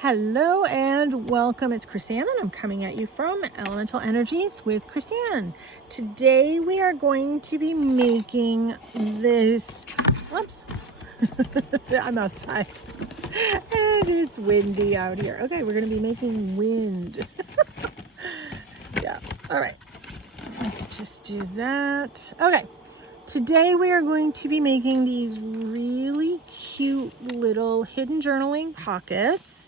Hello and welcome. It's Chrisanne and I'm coming at you from Elemental Energies with Chrisanne. Today we are going to be making this, whoops, I'm outside and it's windy out here. Okay, we're going to be making wind. Yeah, all right, let's just do that. Okay, today we are going to be making these really cute little hidden journaling pockets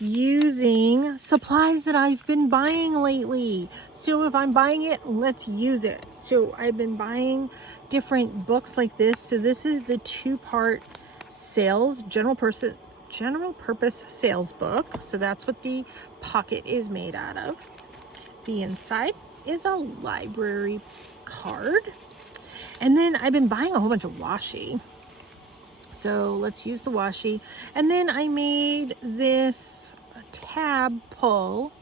using supplies that I've been buying lately. So if I'm buying it, let's use it. So I've been buying different books like this. So this is the two-part general purpose sales book. So that's what the pocket is made out of. The inside is a library card. And then I've been buying a whole bunch of washi. So let's use the washi. And then I made this tab pull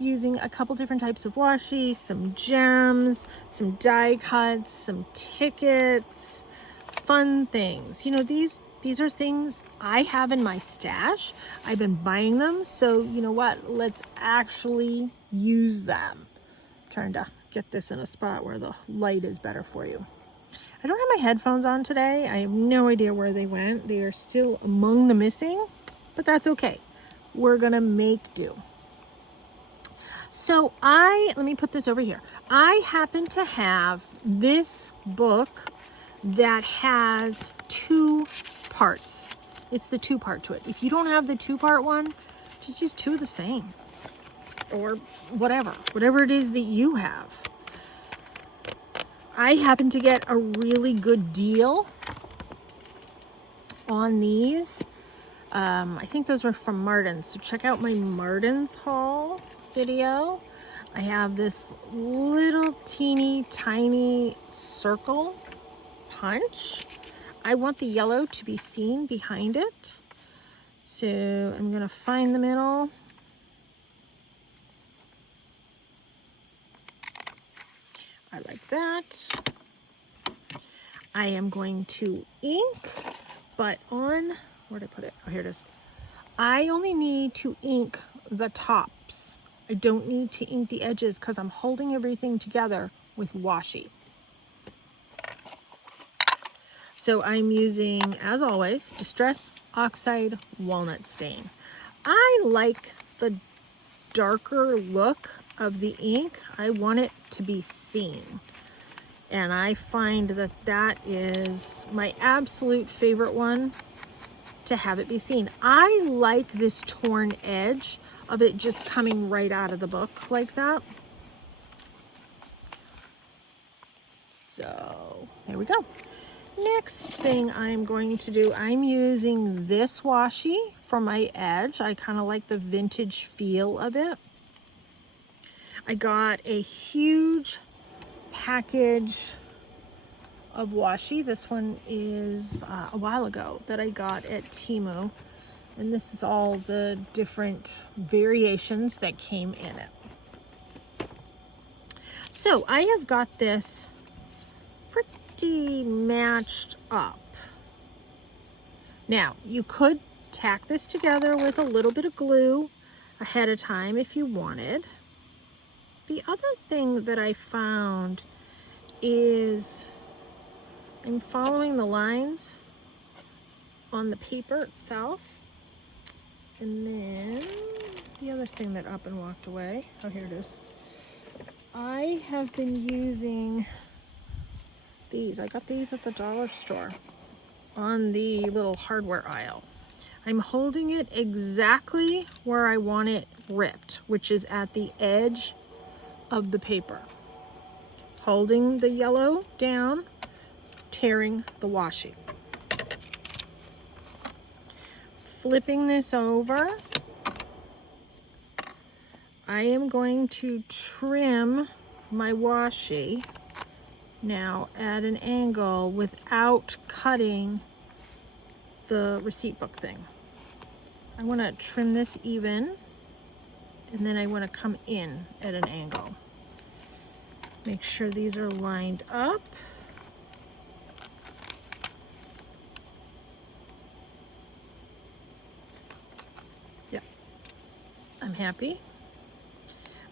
using a couple different types of washi, some gems, some die cuts, some tickets, fun things. You know, these are things I have in my stash. I've been buying them. So you know what? Let's actually use them. I'm trying to get this in a spot where the light is better for you. I don't have my headphones on today. I have no idea where they went. They are still among the missing, but that's okay. We're gonna make do. So let me put this over here. I happen to have this book that has two parts. It's the two-part to it. If you don't have the two-part one, just use two of the same or whatever it is that you have. I happen to get a really good deal on these. I think those were from Martin's. So check out my Martin's haul video. I have this little teeny tiny circle punch. I want the yellow to be seen behind it. So I'm gonna find the middle. I like that. I am going to ink, but where did I put it? Oh, here it is. I only need to ink the tops. I don't need to ink the edges because I'm holding everything together with washi. So I'm using, as always, Distress Oxide Walnut Stain. I like the darker look of the ink. I want it to be seen. And I find that that is my absolute favorite one, to have it be seen. I like this torn edge of it just coming right out of the book like that. So there we go. Next thing I'm going to do, I'm using this washi for my edge. I kind of like the vintage feel of it. I got a huge package of washi. This one is a while ago that I got at Temu. And this is all the different variations that came in it. So I have got this pretty matched up. Now, you could tack this together with a little bit of glue ahead of time if you wanted. The other thing that I found is I'm following the lines on the paper itself. And then the other thing that up and walked away, oh, here it is. I have been using these. I got these at the dollar store on the little hardware aisle. I'm holding it exactly where I want it ripped, which is at the edge of the paper. Holding the yellow down, tearing the washi. Flipping this over, I am going to trim my washi now at an angle without cutting the receipt book thing. I want to trim this even, and then I want to come in at an angle. Make sure these are lined up. I'm happy.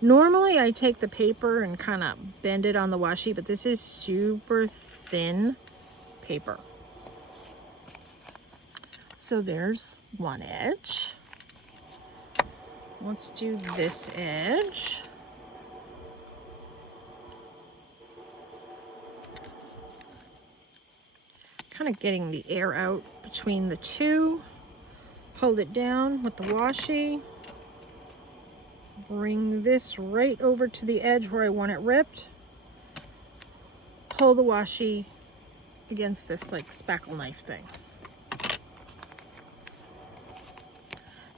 Normally I take the paper and kind of bend it on the washi, but this is super thin paper. So there's one edge. Let's do this edge. Kind of getting the air out between the two. Hold it down with the washi. Bring this right over to the edge where I want it ripped. Pull the washi against this like spackle knife thing.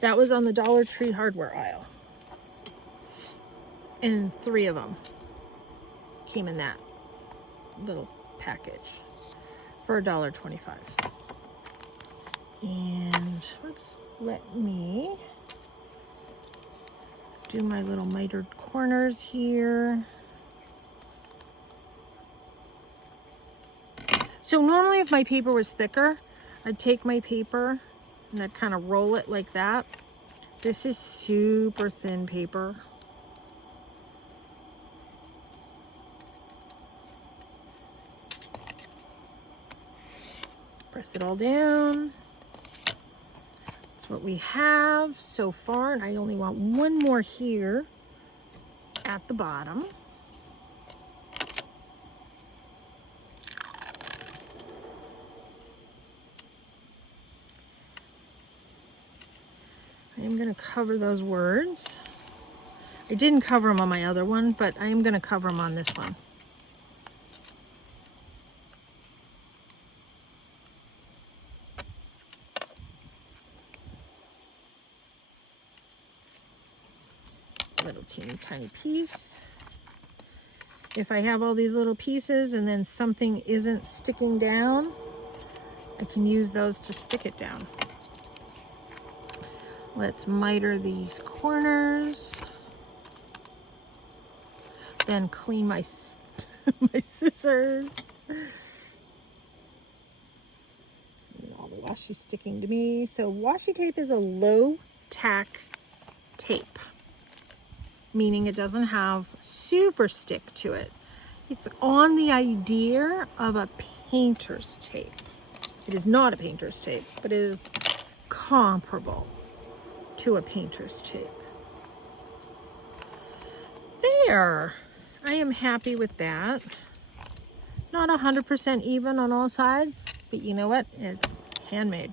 That was on the Dollar Tree hardware aisle. And 3 of them came in that little package for $1.25. And oops, let me do my little mitered corners here. So normally if my paper was thicker, I'd take my paper and I'd kind of roll it like that. This is super thin paper. Press it all down. That's what we have so far, and I only want one more here at the bottom. I am going to cover those words. I didn't cover them on my other one, but I am going to cover them on this one. Little teeny tiny piece. If I have all these little pieces and then something isn't sticking down, I can use those to stick it down. Let's miter these corners. Then clean my my scissors. All the washi sticking to me. So washi tape is a low tack tape, meaning it doesn't have super stick to it. It's on the idea of a painter's tape. It is not a painter's tape, but it is comparable to a painter's tape. There, I am happy with that. Not 100% even on all sides, but you know what? It's handmade.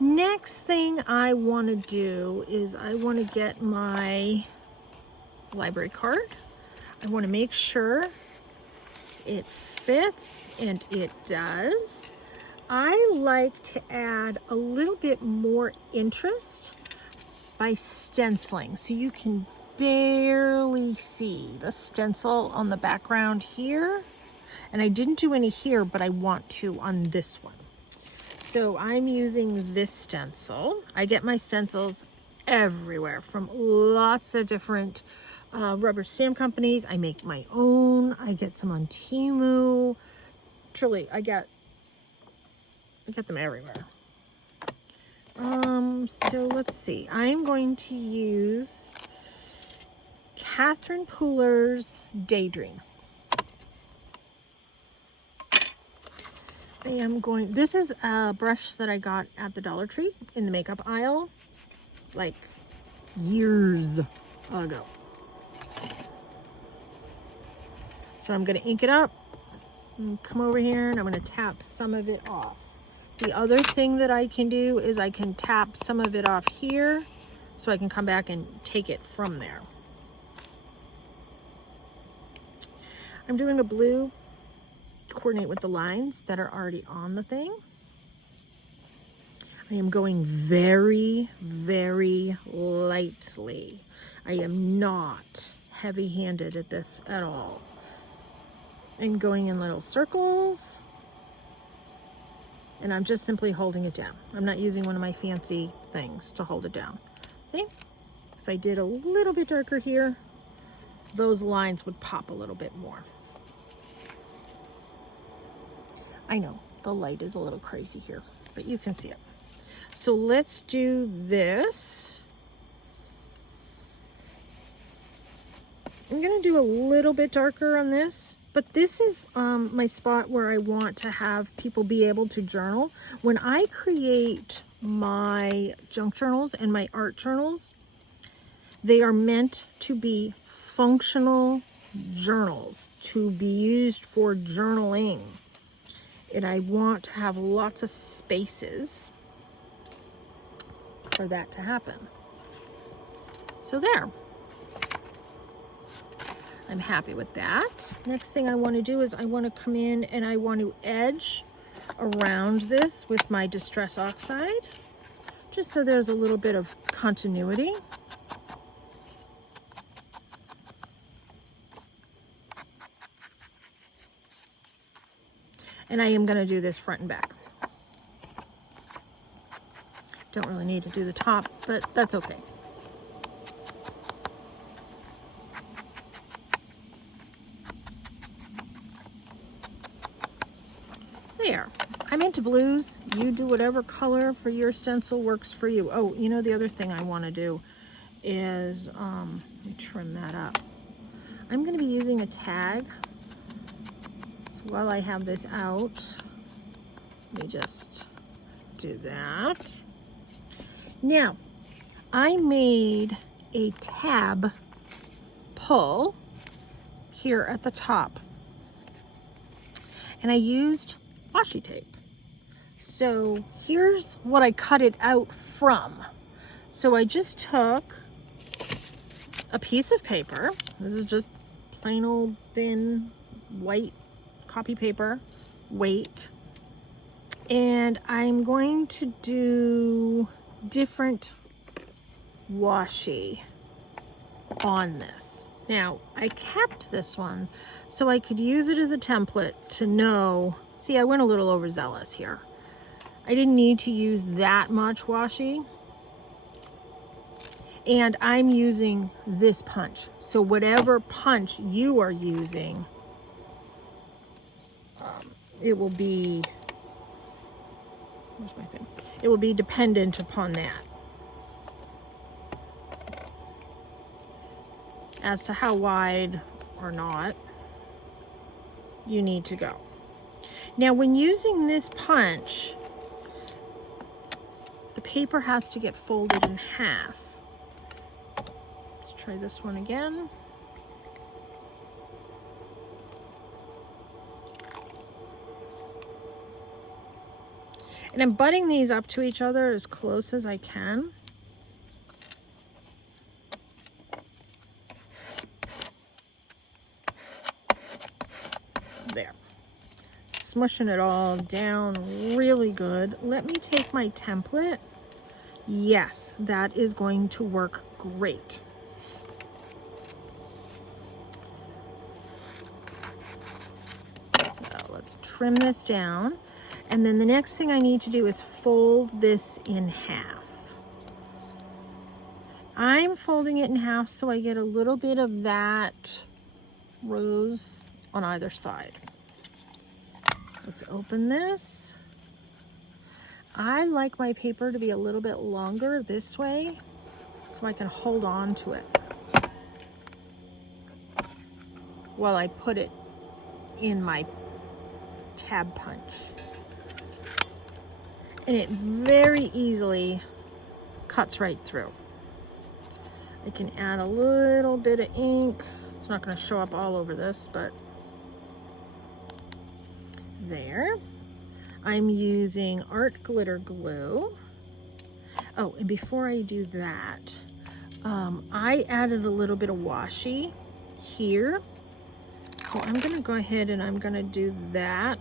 Next thing I want to do is I want to get my library card. I want to make sure it fits, and it does. I like to add a little bit more interest by stenciling, so you can barely see the stencil on the background here. And I didn't do any here, but I want to on this one. So I'm using this stencil. I get my stencils everywhere from lots of different rubber stamp companies. I make my own. I get some on Temu. Truly, I get them everywhere. So let's see. I'm going to use Catherine Pooler's Daydream. This is a brush that I got at the Dollar Tree in the makeup aisle, like years ago. So I'm gonna ink it up and come over here and I'm gonna tap some of it off. The other thing that I can do is I can tap some of it off here so I can come back and take it from there. I'm doing a blue to coordinate with the lines that are already on the thing. I am going very, very lightly. I am not heavy-handed at this at all. I'm going in little circles, and I'm just simply holding it down. I'm not using one of my fancy things to hold it down. See? If I did a little bit darker here, those lines would pop a little bit more. I know the light is a little crazy here, but you can see it. So let's do this I'm gonna do a little bit darker on this, but this is my spot where I want to have people be able to journal. When I create my junk journals and my art journals, they are meant to be functional journals, to be used for journaling. And I want to have lots of spaces for that to happen. So there. I'm happy with that. Next thing I want to do is I want to come in and I want to edge around this with my Distress Oxide, just so there's a little bit of continuity. And I am going to do this front and back. Don't really need to do the top, but that's okay. There. I'm into blues. You do whatever color for your stencil works for you. Oh, you know, the other thing I want to do is, let me trim that up. I'm going to be using a tag. So while I have this out, let me just do that. Now, I made a tab pull here at the top, and I used washi tape. So here's what I cut it out from. So I just took a piece of paper. This is just plain old thin white copy paper, weight. And I'm going to do different washi on this. Now, I kept this one so I could use it as a template to know. See, I went a little overzealous here. I didn't need to use that much washi. And I'm using this punch. So whatever punch you are using, it will be, where's my thing? It will be dependent upon that. As to how wide or not you need to go. Now, when using this punch, the paper has to get folded in half. Let's try this one again. And I'm butting these up to each other as close as I can. There. Smushing it all down really good. Let me take my template. Yes, that is going to work great. So let's trim this down. And then the next thing I need to do is fold this in half. I'm folding it in half so I get a little bit of that rose on either side. Let's open this. I like my paper to be a little bit longer this way so I can hold on to it while I put it in my tab punch. And it very easily cuts right through. I can add a little bit of ink. It's not going to show up all over this, but there. I'm using art glitter glue. Oh, and before I do that, I added a little bit of washi here. So I'm going to go ahead and I'm going to do that.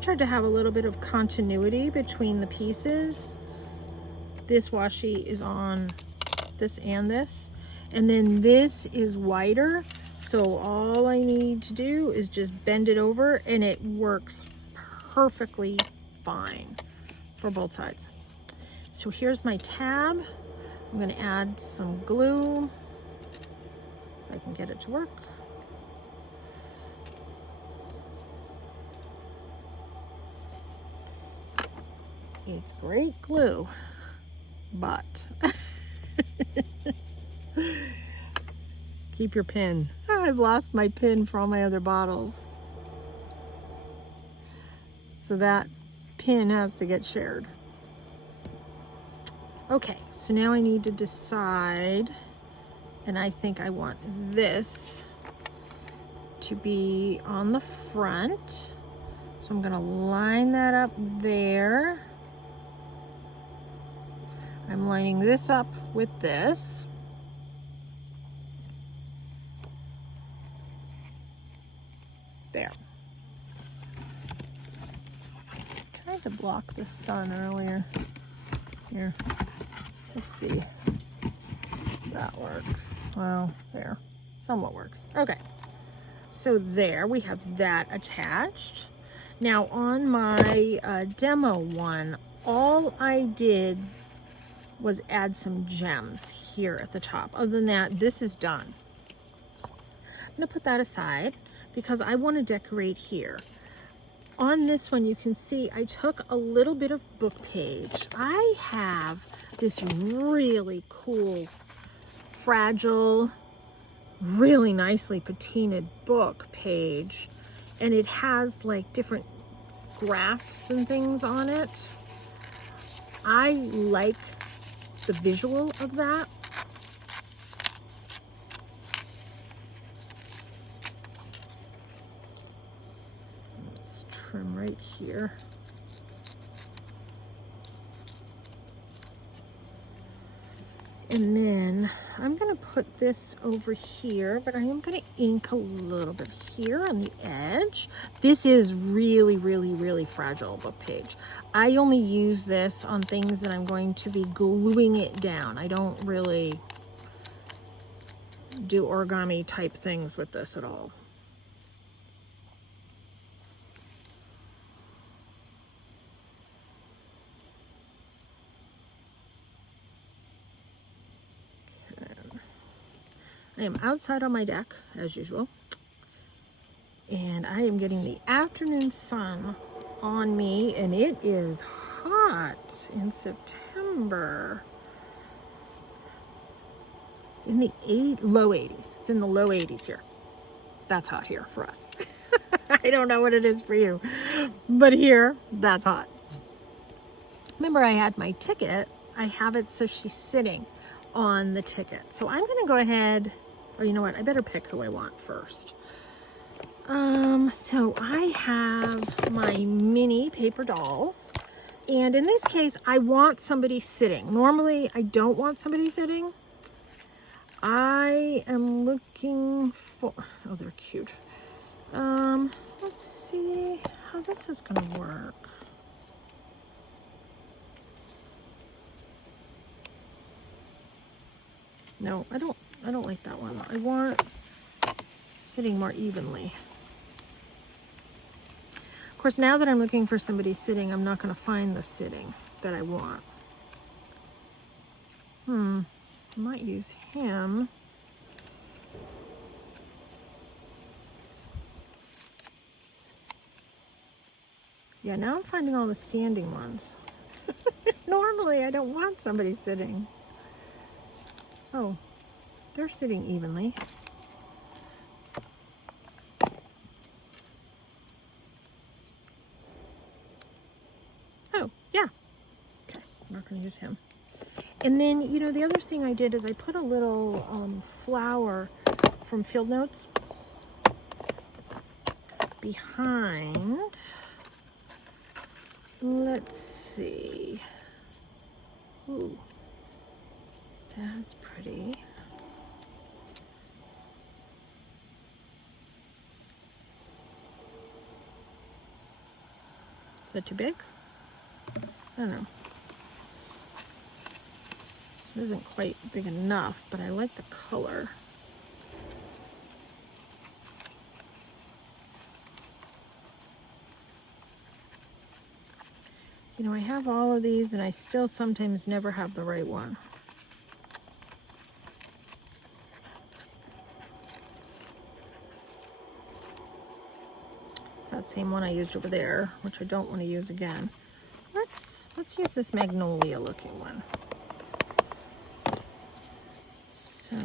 Tried to have a little bit of continuity between the pieces. This washi is on this and this, and then this is wider, so all I need to do is just bend it over and it works perfectly fine for both sides. So here's my tab. I'm going to add some glue if I can get it to work. It's great glue, but keep your pin. Oh, I've lost my pin for all my other bottles. So that pin has to get shared. Okay, so now I need to decide, and I think I want this to be on the front. So I'm gonna line that up there. I'm lining this up with this. There. Tried to block the sun earlier. Here, let's see if that works. Well, there, somewhat works. Okay, so there we have that attached. Now on my demo one, all I did was add some gems here at the top. Other than that, this is done. I'm gonna put that aside because I want to decorate here. On this one, you can see I took a little bit of book page. I have this really cool, fragile, really nicely patinaed book page, and it has like different graphs and things on it. I like the visual of that. Let's trim right here. And then I'm gonna put this over here, but I am gonna ink a little bit here on the edge. This is really, really, really fragile book page. I only use this on things that I'm going to be gluing it down. I don't really do origami type things with this at all. I am outside on my deck, as usual, and I am getting the afternoon sun on me, and it is hot in September. It's in the low 80s. It's in the low 80s here. That's hot here for us. I don't know what it is for you, but here, that's hot. Remember, I had my ticket. I have it so she's sitting on the ticket. So I'm gonna go ahead, or you know what, I better pick who I want first. So I have my mini paper dolls, and in this case, I want somebody sitting. Normally, I don't want somebody sitting. I am looking for, oh, they're cute. Let's see how this is gonna work. No, I don't like that one. I want sitting more evenly. Of course, now that I'm looking for somebody sitting, I'm not going to find the sitting that I want. I might use him. Yeah, now I'm finding all the standing ones. Normally, I don't want somebody sitting. Oh, they're sitting evenly. Oh, yeah. Okay, I'm not going to use him. And then, you know, the other thing I did is I put a little flower from Field Notes behind. Let's see. Ooh. That's pretty. Is that too big? I don't know. This isn't quite big enough, but I like the color. You know, I have all of these and I still sometimes never have the right one. It's that same one I used over there, which I don't want to use again. Let's Let's use this magnolia looking one. So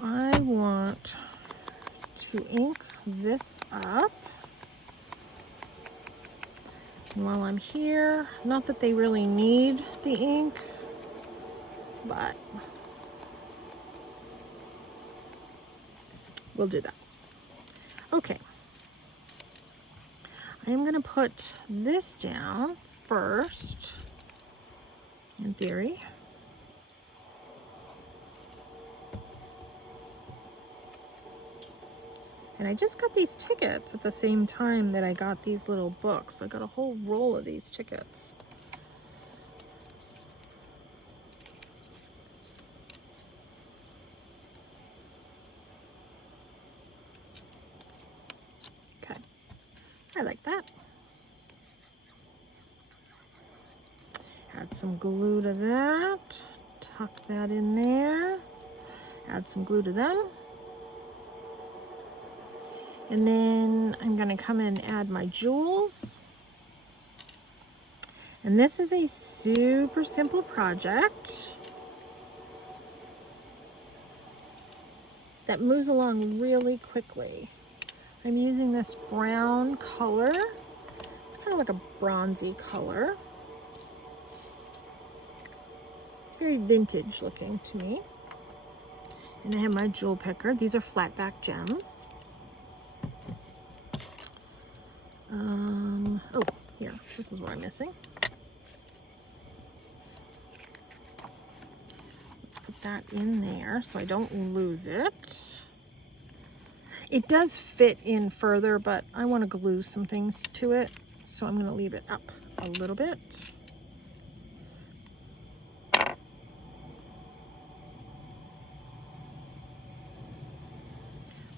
I want to ink this up. And while I'm here, not that they really need the ink, but we'll do that. Okay. I'm going to put this down first, in theory. And I just got these tickets at the same time that I got these little books. I got a whole roll of these tickets. Okay, I like that. Add some glue to that. Tuck that in there. Add some glue to them. And then I'm going to come in and add my jewels. And this is a super simple project that moves along really quickly. I'm using this brown color. It's kind of like a bronzy color. It's very vintage looking to me. And I have my jewel picker. These are flat back gems. Oh, here, this is what I'm missing. Let's put that in there so I don't lose it. It does fit in further, but I want to glue some things to it, so I'm going to leave it up a little bit. Let's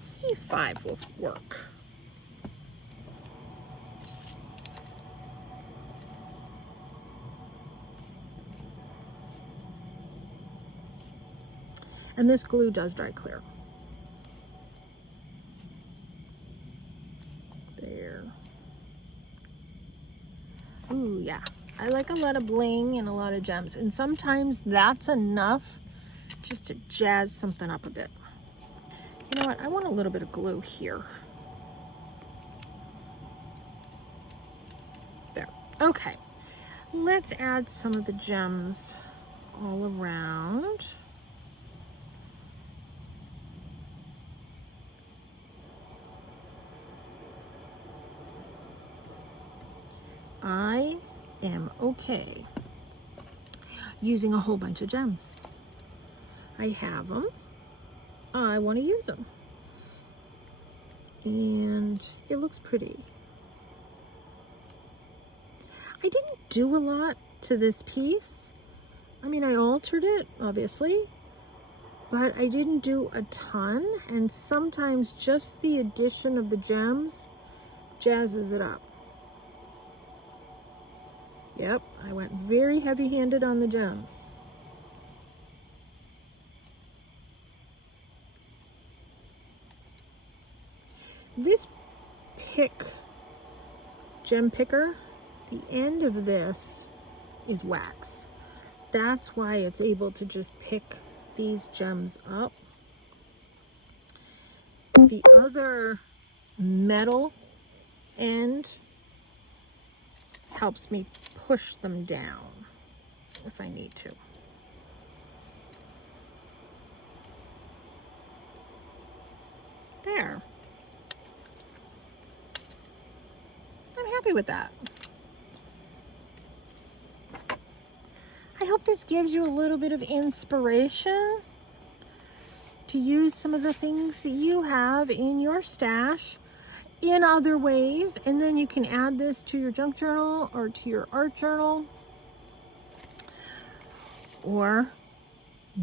see if 5 will work. And this glue does dry clear. There. Ooh, yeah. I like a lot of bling and a lot of gems. And sometimes that's enough just to jazz something up a bit. You know what? I want a little bit of glue here. There. Okay. Let's add some of the gems all around. I am okay using a whole bunch of gems. I have them. I want to use them. And it looks pretty. I didn't do a lot to this piece. I mean, I altered it, obviously, but I didn't do a ton. And sometimes just the addition of the gems jazzes it up. Yep, I went very heavy-handed on the gems. This gem picker, the end of this is wax. That's why it's able to just pick these gems up. The other metal end helps me push them down if I need to. There. I'm happy with that. I hope this gives you a little bit of inspiration to use some of the things that you have in your stash in other ways, and then you can add this to your junk journal or to your art journal, or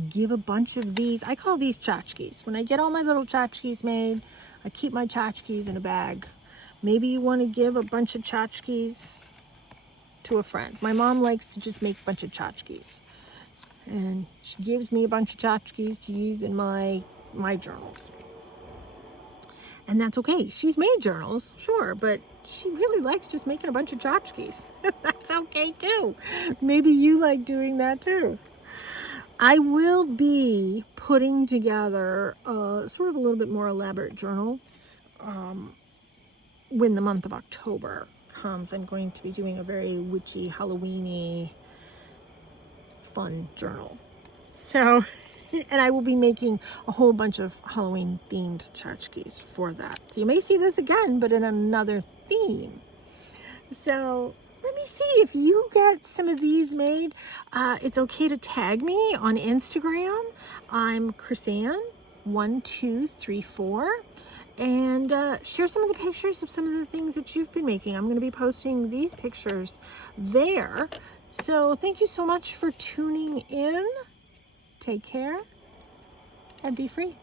give a bunch of these. I call these tchotchkes. When I get all my little tchotchkes made, I keep my tchotchkes in a bag. Maybe you want to give a bunch of tchotchkes to a friend. My mom likes to just make a bunch of tchotchkes, and she gives me a bunch of tchotchkes to use in my journals. And that's okay. She's made journals, sure, but she really likes just making a bunch of tchotchkes. That's okay too. Maybe you like doing that too. I will be putting together sort of a little bit more elaborate journal when the month of October comes. I'm going to be doing a very witchy, Halloween-y, fun journal. So, and I will be making a whole bunch of Halloween-themed tchotchkes for that. So you may see this again, but in another theme. So let me see if you get some of these made. It's okay to tag me on Instagram. I'm Chrisanne1234. And share some of the pictures of some of the things that you've been making. I'm going to be posting these pictures there. So thank you so much for tuning in. Take care and be free.